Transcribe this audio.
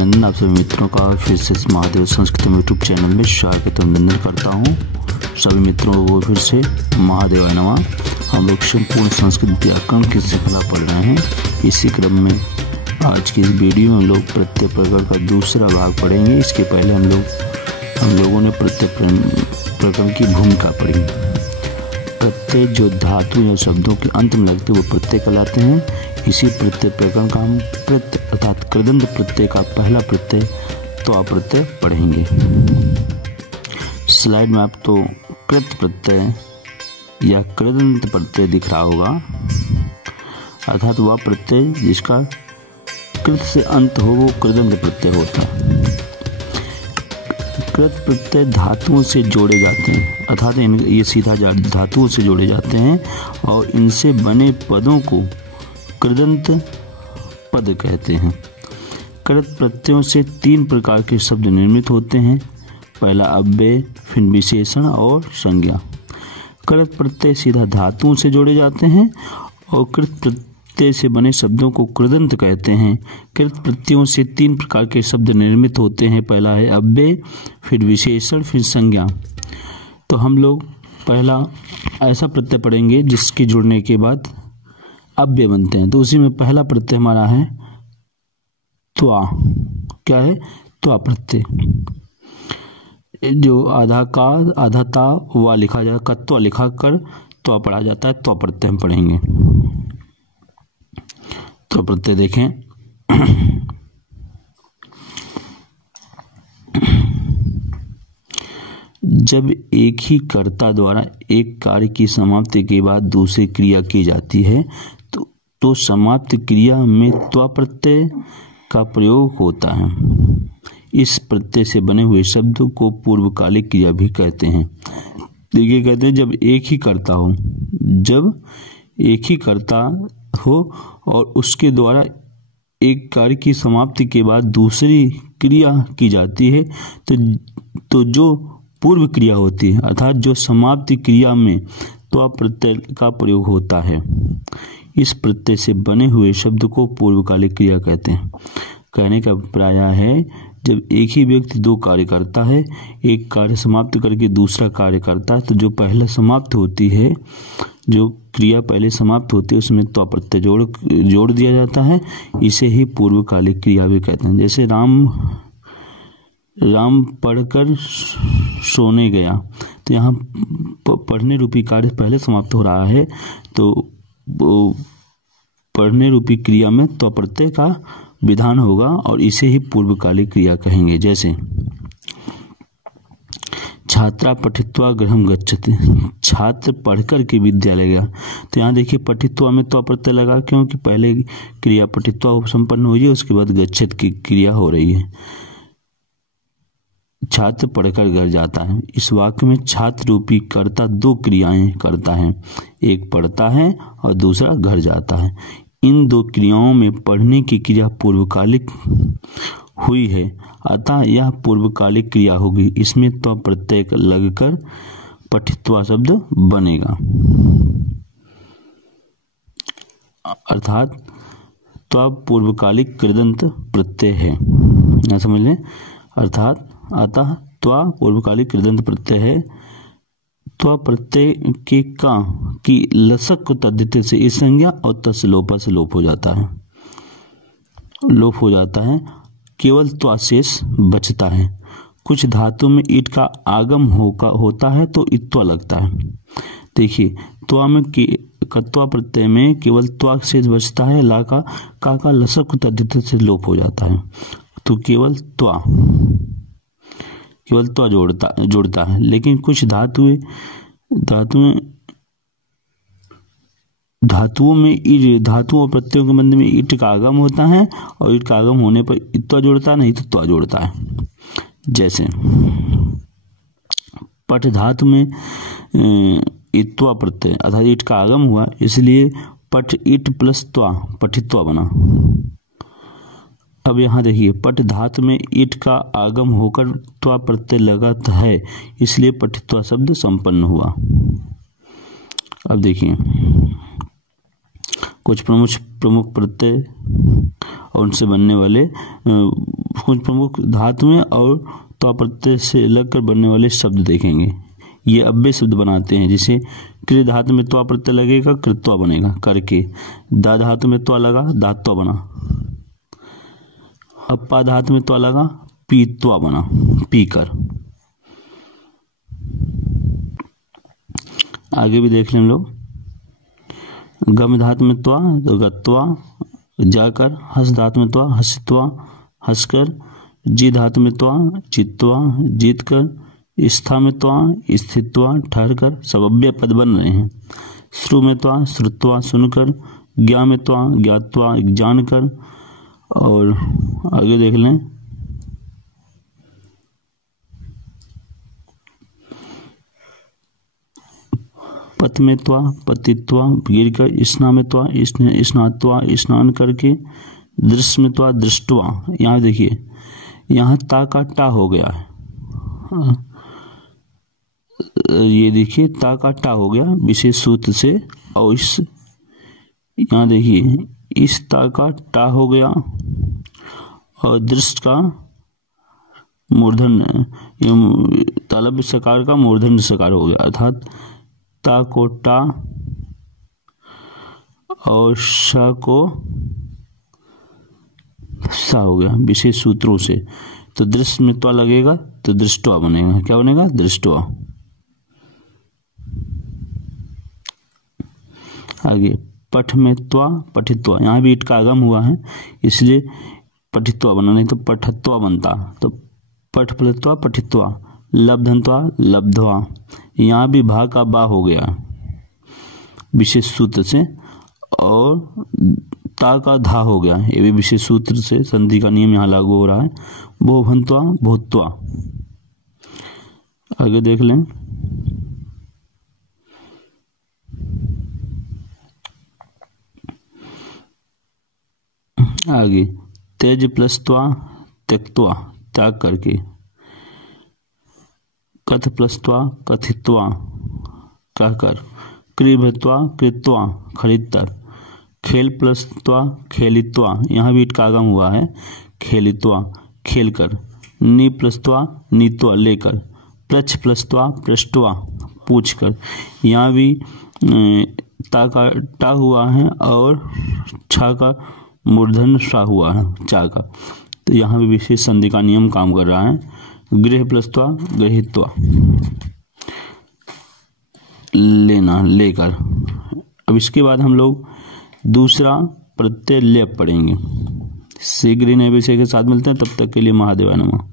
अभिनंदन। आप सभी मित्रों का फिर से महादेव संस्कृत यूट्यूब चैनल में स्वागत अभिनंदन करता हूँ। सभी मित्रों को फिर से महादेवाय नमः। हम लोग संपूर्ण संस्कृत व्याकरण की श्रृंखला पढ़ रहे हैं। इसी क्रम में आज की इस वीडियो में हम लोग प्रत्यय प्रकरण का दूसरा भाग पढ़ेंगे। इसके पहले हम लोगों ने प्रत्यय प्रकरण की भूमिका पढ़ी। प्रत्यय जो धातु या शब्दों के अंत में लगते वो प्रत्यय कहलाते हैं। इसी प्रत्यय प्रकरण का हम प्रत्यय अर्थात कृदंत प्रत्यय का पहला प्रत्यय त्वा प्रत्यय पढ़ेंगे। स्लाइड में आप तो कृत प्रत्यय या कृदंत प्रत्यय दिख रहा होगा, अर्थात वह प्रत्यय जिसका कृत से अंत हो वो कृदंत प्रत्यय होता है। कृत प्रत्यय धातुओं से जोड़े जाते हैं, अर्थात ये सीधा धातुओं से जोड़े जाते हैं और इनसे बने पदों को कृदंत पद कहते हैं। कृत प्रत्ययों से तीन प्रकार के शब्द निर्मित होते हैं, पहला अव्यय, फिर विशेषण और संज्ञा। कृत प्रत्यय सीधा धातुओं से जोड़े जाते हैं और कृत प्रत्यय से बने शब्दों को कृदंत कहते हैं। कृत प्रत्ययों से तीन प्रकार के शब्द निर्मित होते हैं, पहला है अव्यय, फिर विशेषण, फिर संज्ञा। तो हम लोग पहला ऐसा प्रत्यय पढ़ेंगे जिसके जुड़ने के बाद अव्यय बनते हैं। तो उसी में पहला प्रत्यय हमारा है त्वा। क्या है? त्वा प्रत्यय। जो आधा का आधा ता वा लिखा जाता, कत्वा लिखा कर त्वा पढ़ा जाता है, त्वा प्रत्यय हम पढ़ेंगे। त्वा प्रत्यय देखें। जब एक ही कर्ता द्वारा एक कार्य की समाप्ति के बाद दूसरी क्रिया की जाती है तो समाप्त क्रिया में त्वा प्रत्यय का प्रयोग होता है। इस प्रत्यय से बने हुए शब्द को पूर्वकालिक क्रिया भी कहते हैं। देखिए, कहते हैं जब एक ही कर्ता हो और उसके द्वारा एक कार्य की समाप्ति के बाद दूसरी क्रिया की जाती है तो जो पूर्व क्रिया होती है, अर्थात जो समाप्ति क्रिया में त्वा प्रत्यय का प्रयोग होता है। इस प्रत्यय से बने हुए शब्द को पूर्वकालिक क्रिया कहते हैं। कहने का अभिप्राय है, जब एक ही व्यक्ति दो कार्य करता है, एक कार्य समाप्त करके दूसरा कार्य करता है, तो जो पहला समाप्त होती है, जो क्रिया पहले समाप्त होती है, उसमें त्वा प्रत्यय जोड़ दिया जाता है। इसे ही पूर्वकालिक क्रिया भी कहते हैं। जैसे राम पढ़कर सोने गया, तो यहाँ पढ़ने रूपी कार्य पहले समाप्त हो रहा है, तो पढ़ने रूपी क्रिया में त्वा प्रत्यय का विधान होगा और इसे ही पूर्वकालिक क्रिया कहेंगे। जैसे छात्रा पठित्वा गृहं गच्छति, छात्र पढ़कर के विद्यालय गया। तो यहाँ देखिए पठित्वा में त्वा प्रत्यय लगा, क्योंकि पहले क्रिया पठित्वा संपन्न हुई है, उसके बाद गच्छत की क्रिया हो रही है। छात्र पढ़कर घर जाता है। इस वाक्य में छात्र रूपी कर्ता दो क्रियाएं करता है, एक पढ़ता है और दूसरा घर जाता है। इन दो क्रियाओं में पढ़ने की क्रिया पूर्वकालिक हुई है, अतः यह पूर्वकालिक क्रिया होगी। इसमें त्वा प्रत्यय लगकर पठित्वा शब्द बनेगा, अर्थात त्वा पूर्वकालिक कृदंत प्रत्यय है। ना समझ लें, अर्थात अतः त्वा पूर्वकालिक कृदंत प्रत्यय है। त्वा प्रत्यय के का की लसक को तद्धित से इस संज्ञा और तस् लोपा से लोप हो जाता है, केवल त्वा शेष बचता है। कुछ धातु में ईट का आगम होता है तो इत्वा लगता है। देखिए, त्वा में कत्वा प्रत्यय में केवल त्वा शेष बचता है, ला का लसक को तद्धित से लोप हो जाता है, तो केवल त्वा जोड़ता है। लेकिन कुछ धातुओं और प्रत्ययों के मध्य में ईट का आगम होता है और ईट का आगम होने पर इत्वा जोड़ता है, नहीं तो त्वा जोड़ता है। जैसे पठ धातु में इत्वा प्रत्यय, अर्थात ईट का आगम हुआ, इसलिए पठ ईट प्लस त्वा पठित्वा बना। अब यहाँ देखिए, पठ धातु में ईट का आगम होकर त्वा प्रत्यय लगा है, इसलिए पठित्वा शब्द संपन्न हुआ। अब देखिए कुछ प्रमुख प्रत्यय और उनसे बनने वाले कुछ प्रमुख धातुएं और त्वा प्रत्यय से लगकर बनने वाले शब्द देखेंगे। ये अव्यय शब्द बनाते हैं। जैसे क्रिय धातु में त्वा प्रत्यय लगेगा कृत्वा बनेगा करके, दा धातु में त्वा लगा धात्वा बना, अपा धातु में त्वा लगा पीत्वा बना पीकर। आगे भी देख लें हम लोग। गम धातु में त्वा तो गत्वा जाकर, हस धातु में त्वा हसित्वा हंसकर, जी धातु में त्वा चित्वा जीतकर, स्था में त्वा स्थित्वा ठहरकर। सब अव्यय पद बन रहे हैं। श्रु में त्वा श्रुत्वा सुनकर, ज्ञा में त्वा ज्ञात्वा जानकर। और आगे देख लें। पथ में त्वा पतित्वा गिरकर, स्ना में त्वा स्नात्वा स्नान करके, दृश्य में त्वा दृष्टवा। यहाँ देखिए यहाँ ता का टा हो गया है, ये देखिए ता का टा हो गया विशेष सूत्र से। और इस यहाँ देखिए इस ता का टा हो गया और दृष्ट का मूर्धन तालव्य सकार का मूर्धन सकार हो गया, अर्थात ता को टा और श को सा हो गया विशेष सूत्रों से। तो दृश्य में त्वा लगेगा तो दृष्टवा बनेगा। क्या बनेगा? दृष्टवा। आगे पठ में त्वा पठित्वा, यहाँ भी ईट का आगम हुआ है इसलिए पठित्वा बना, नहीं तो पठत्वा बनता। तो पठ प्लत्वा पठित्वा, लब्धंत्वा लब्धवा। यहाँ भी भा का बा हो गया विशेष सूत्र से, और ता का धा हो गया, ये भी विशेष सूत्र से संधि का नियम यहाँ लागू हो रहा है। भोभंत्वा भूत्वा। आगे देख लें। आगे तेज प्लस त्वा त्यक्त्वा त्याग करके, कथ प्लस त्वा कथित्वा कहकर, क्रीभत्वा कृत्वा खरीदकर, खेल प्लस त्वा खेलित्वा, यहाँ भी ईट का आगम हुआ है, खेलित्वा खेलकर, नी प्लस त्वा नीत्वा लेकर, प्रच्छ प्लस त्वा पृष्ठवा पूछकर। यहाँ भी ता का टा हुआ है और छा का मूर्धन सा हुआ है चा का, तो यहाँ भी विशेष संधि का नियम काम कर रहा है। गृह प्लस त्वा गृहीत्वा लेना लेकर। अब इसके बाद हम लोग दूसरा प्रत्यय लेप पढ़ेंगे। शीघ्र ही नए विषय के साथ मिलते हैं, तब तक के लिए महादेवाय नमः।